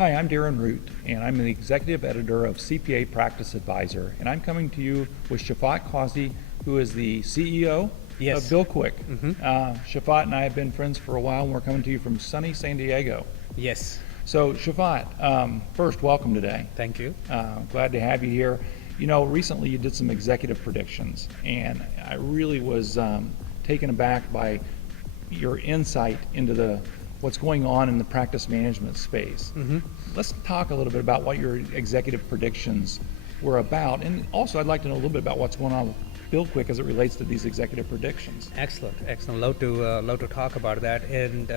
Hi, I'm Darren Root, and I'm the executive editor of CPA Practice Advisor, and I'm coming to you with Shafat Qazi, who is the CEO of BillQuick. Shafat and I have been friends for a while, and we're coming to you from sunny San Diego. Yes. So, Shafat, first, welcome today. Thank you. Glad to have you here. You know, recently you did some executive predictions, and I really was taken aback by your insight into what's going on in the practice management space. Let's talk a little bit about what your executive predictions were about, and also I'd like to know a little bit about what's going on with BillQuick as it relates to these executive predictions. Excellent. Love to talk about that. And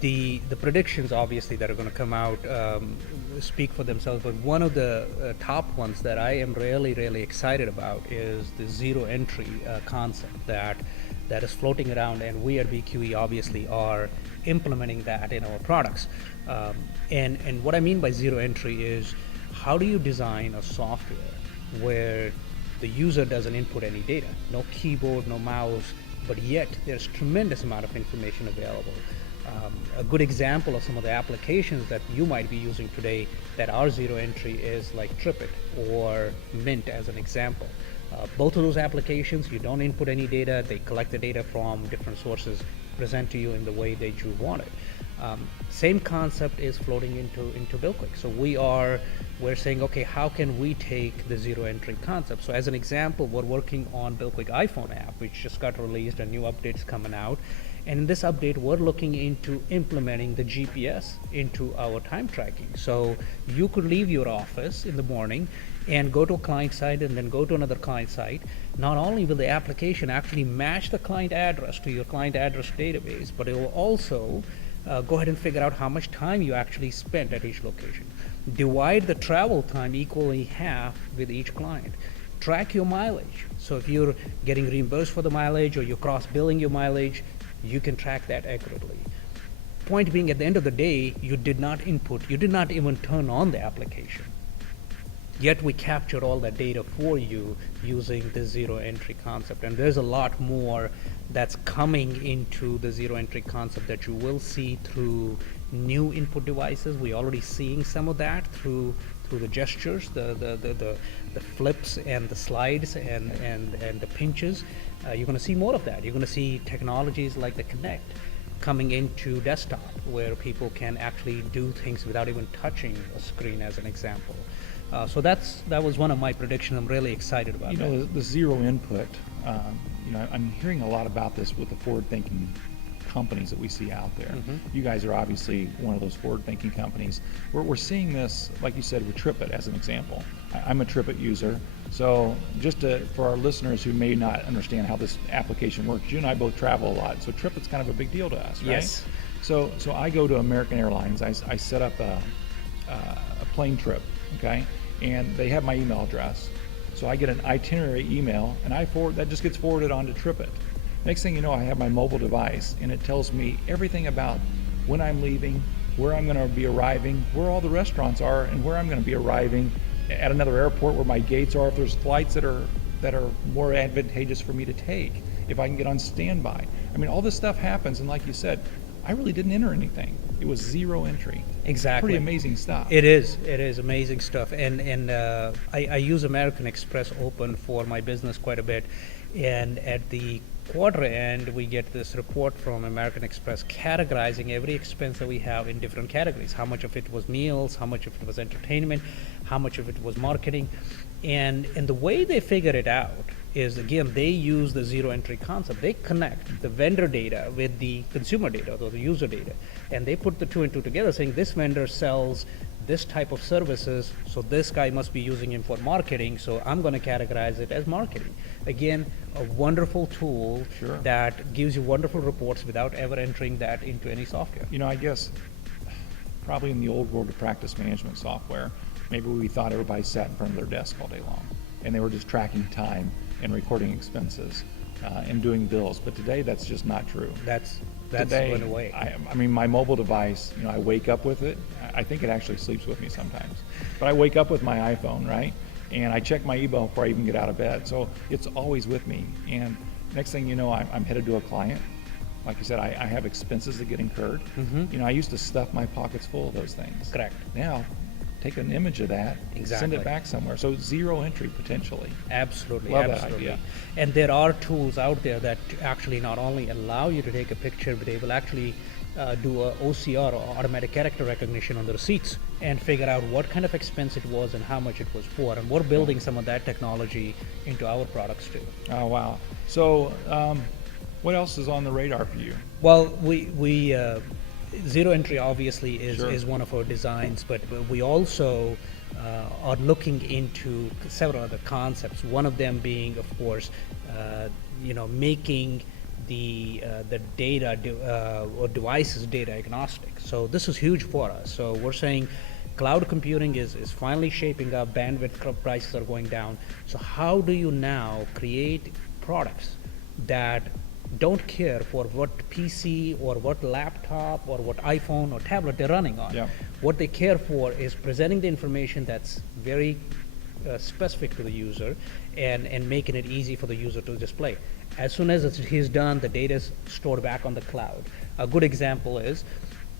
the predictions, obviously, that are going to come out speak for themselves. But one of the top ones that I am really excited about is the zero entry concept that is floating around, and we at BQE obviously are implementing that in our products. And what I mean by zero entry is, how do you design a software where the user doesn't input any data, no keyboard, no mouse, but yet there's tremendous amount of information available. A good example of some of the applications that you might be using today that are zero entry is like TripIt or Mint as an example. Both of those applications, you don't input any data, they collect the data from different sources, present to you in the way that you want it. Same concept is floating into BillQuick. So we're saying, okay, how can we take the zero entry concept? So as an example, we're working on BillQuick iPhone app, which just got released, and new updates coming out. And in this update, we're looking into implementing the GPS into our time tracking. So you could leave your office in the morning and go to a client site and then go to another client site. Not only will the application actually match the client address to your client address database, but it will also go ahead and figure out how much time you actually spent at each location. Divide the travel time equally half with each client. Track your mileage. So if you're getting reimbursed for the mileage or you're cross-billing your mileage, you can track that accurately. Point being, at the end of the day, you did not even turn on the application. Yet we captured all that data for you using the zero entry concept. And there's a lot more that's coming into the zero entry concept that you will see through new input devices. We're already seeing some of that through the gestures, the flips and the slides and the pinches. You're going to see more of that. You're going to see technologies like the Connect coming into desktop, where people can actually do things without even touching a screen, as an example. So that was one of my predictions. I'm really excited about that. You know, the zero input, I'm hearing a lot about this with the forward-thinking companies that we see out there. You guys are obviously one of those forward-thinking companies. We're seeing this, like you said, with TripIt as an example. I'm a TripIt user, so just for our listeners who may not understand how this application works, you and I both travel a lot, so TripIt's kind of a big deal to us, right? Yes. So I go to American Airlines, I set up a plane trip, okay, and they have my email address. So I get an itinerary email, and that just gets forwarded on to TripIt. Next thing you know, I have my mobile device, and it tells me everything about when I'm leaving, where I'm going to be arriving, where all the restaurants are, and where I'm going to be arriving at another airport, where my gates are, if there's flights that are more advantageous for me to take, if I can get on standby. I mean, all this stuff happens, and like you said, I really didn't enter anything. It was zero entry. Exactly. Pretty amazing stuff. It is amazing stuff. And I use American Express Open for my business quite a bit. And at the quarter end, we get this report from American Express categorizing every expense that we have in different categories. How much of it was meals, how much of it was entertainment, how much of it was marketing. And the way they figure it out is, again, they use the zero entry concept. They connect the vendor data with the consumer data or the user data, and they put the two and two together, saying this vendor sells this type of services, so this guy must be using him for marketing, so I'm going to categorize it as marketing. Again, a wonderful tool that gives you wonderful reports without ever entering that into any software. You know, I guess probably in the old world of practice management software, maybe we thought everybody sat in front of their desk all day long, and they were just tracking time and recording expenses and doing bills. But today, that's just not true. That's today, going away. I mean, my mobile device, I wake up with it. I think it actually sleeps with me sometimes. But I wake up with my iPhone, right? And I check my email before I even get out of bed. So it's always with me. And next thing you know, I'm headed to a client. like you said, I have expenses that get incurred. You know, I used to stuff my pockets full of those things. Correct. Now, take an image of that, send Exactly. it back somewhere. So zero entry potentially. Absolutely, Love that absolutely. idea. And there are tools out there that actually not only allow you to take a picture, but they will actually do a OCR, or automatic character recognition, on the receipts and figure out what kind of expense it was and how much it was for. And we're building some of that technology into our products too. Oh, wow. So what else is on the radar for you? Well, we zero entry obviously Sure. is one of our designs, but we also are looking into several other concepts. One of them being, of course, making the data or devices data agnostic. So this is huge for us. So we're saying cloud computing is finally shaping up, bandwidth prices are going down. So how do you now create products that don't care for what PC or what laptop or what iPhone or tablet they're running on? Yeah. What they care for is presenting the information that's very specific to the user and making it easy for the user to display. As soon as he's done, the data is stored back on the cloud. A good example is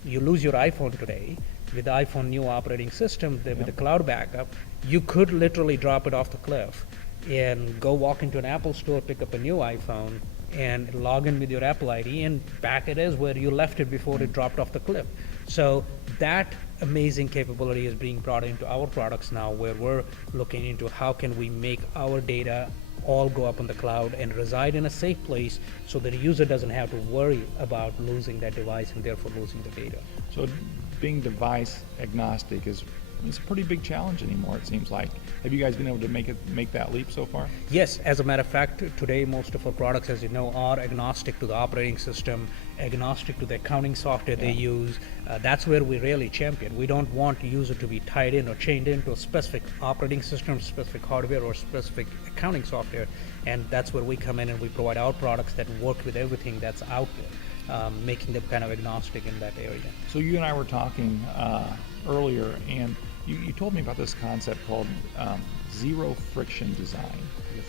you lose your iPhone today. With the iPhone new operating system, with the cloud backup, you could literally drop it off the cliff and go walk into an Apple store, pick up a new iPhone, and log in with your Apple ID, and back it is where you left it before it dropped off the cliff. So that amazing capability is being brought into our products now, where we're looking into how can we make our data all go up on the cloud and reside in a safe place so that the user doesn't have to worry about losing that device and therefore losing the data. So being device agnostic is a pretty big challenge anymore, it seems like. Have you guys been able to make that leap so far? Yes, as a matter of fact, today most of our products, as you know, are agnostic to the operating system, agnostic to the accounting software they use. That's where we really champion. We don't want the user to be tied in or chained into a specific operating system, specific hardware, or specific accounting software. And that's where we come in and we provide our products that work with everything that's out there, making them kind of agnostic in that area. So you and I were talking earlier, and you told me about this concept called zero friction design.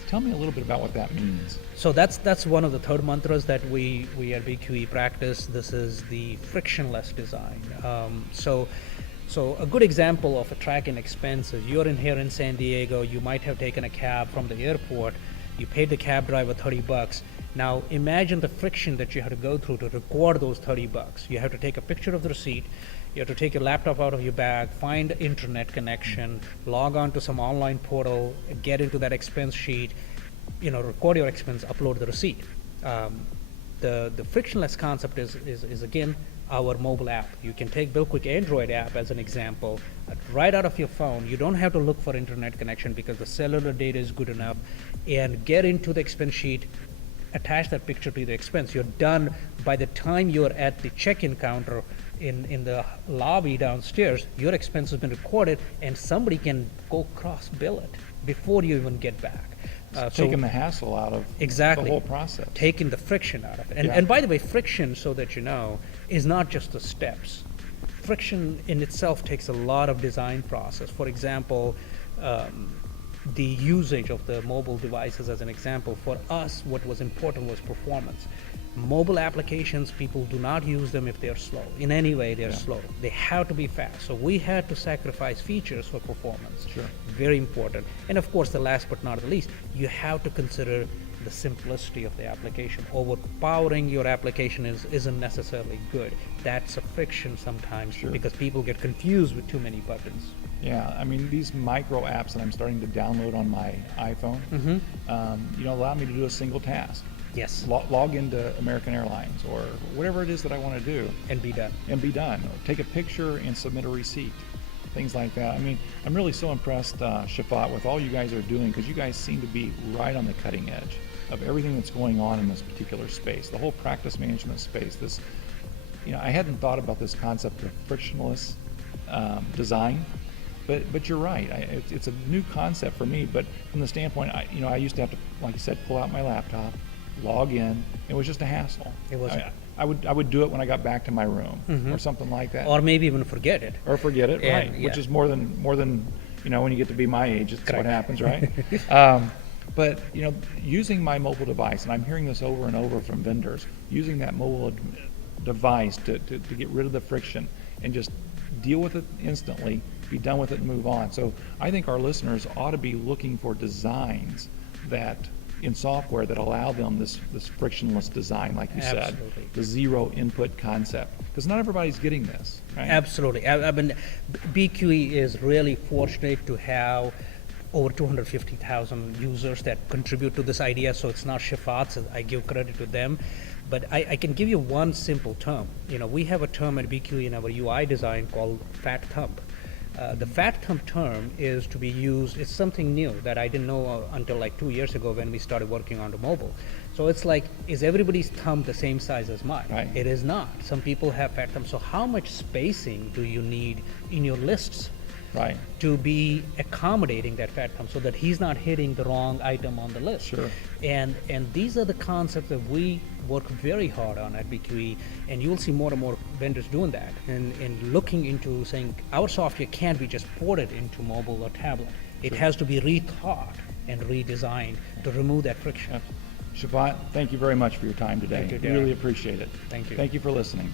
Tell me a little bit about what that means. So that's one of the third mantras that we at BQE practice. This is the frictionless design. So a good example of a tracking expense is you're in here in San Diego, you might have taken a cab from the airport, you paid the cab driver $30. Now imagine the friction that you have to go through to record those $30. You have to take a picture of the receipt, you have to take your laptop out of your bag, find internet connection, log on to some online portal, get into that expense sheet, record your expense, upload the receipt. The frictionless concept is again our mobile app. You can take BillQuick Android app as an example, right out of your phone. You don't have to look for internet connection because the cellular data is good enough, and get into the expense sheet, attach that picture to the expense. You're done. By the time you're at the check-in counter in the lobby downstairs, your expense has been recorded and somebody can go cross-bill it before you even get back. Taking the hassle out of exactly the whole process. Taking the friction out of it. And by the way, friction, so that you know, is not just the steps. Friction in itself takes a lot of design process. For example, the usage of the mobile devices as an example. For us, what was important was performance. Mobile applications, people do not use them if they're slow. In any way, they're slow. They have to be fast. So we had to sacrifice features for performance. Sure. Very important. And of course, the last but not the least, you have to consider the simplicity of the application. Overpowering your application isn't necessarily good. That's a friction sometimes because people get confused with too many buttons. Yeah, I mean, these micro apps that I'm starting to download on my iPhone, allow me to do a single task. Yes. Log into American Airlines or whatever it is that I want to do. And be done. Or take a picture and submit a receipt. Things like that. I mean, I'm really so impressed, Shafat, with all you guys are doing, because you guys seem to be right on the cutting edge of everything that's going on in this particular space, the whole practice management space. This, I hadn't thought about this concept of frictionless design. But you're right. It's a new concept for me. But from the standpoint, I used to have to, like you said, pull out my laptop, log in. It was just a hassle. It was. I would do it when I got back to my room or something like that. Or maybe even forget it. Right? Which is more than when you get to be my age. It's what happens, right? But using my mobile device, and I'm hearing this over and over from vendors, using that mobile device to get rid of the friction and just deal with it instantly, be done with it and move on. So I think our listeners ought to be looking for designs that in software that allow them this frictionless design, like you said, the zero input concept, because not everybody's getting this, right? Absolutely. I mean, BQE is really fortunate to have over 250,000 users that contribute to this idea, so it's not Shafat, so I give credit to them. But I can give you one simple term. We have a term at BQE in our UI design called fat thumb. The fat thumb term is to be used, it's something new that I didn't know until like 2 years ago when we started working on the mobile. So it's like, is everybody's thumb the same size as mine? Right. It is not. Some people have fat thumbs. So how much spacing do you need in your lists? Right. To be accommodating that fat thumb so that he's not hitting the wrong item on the list. Sure. And these are the concepts that we work very hard on at BQE, and you'll see more and more vendors doing that and looking into saying our software can't be just ported into mobile or tablet. It has to be rethought and redesigned to remove that friction. Shafat, thank you very much for your time today. Thank you, Darren. Really appreciate it. Thank you. Thank you for listening.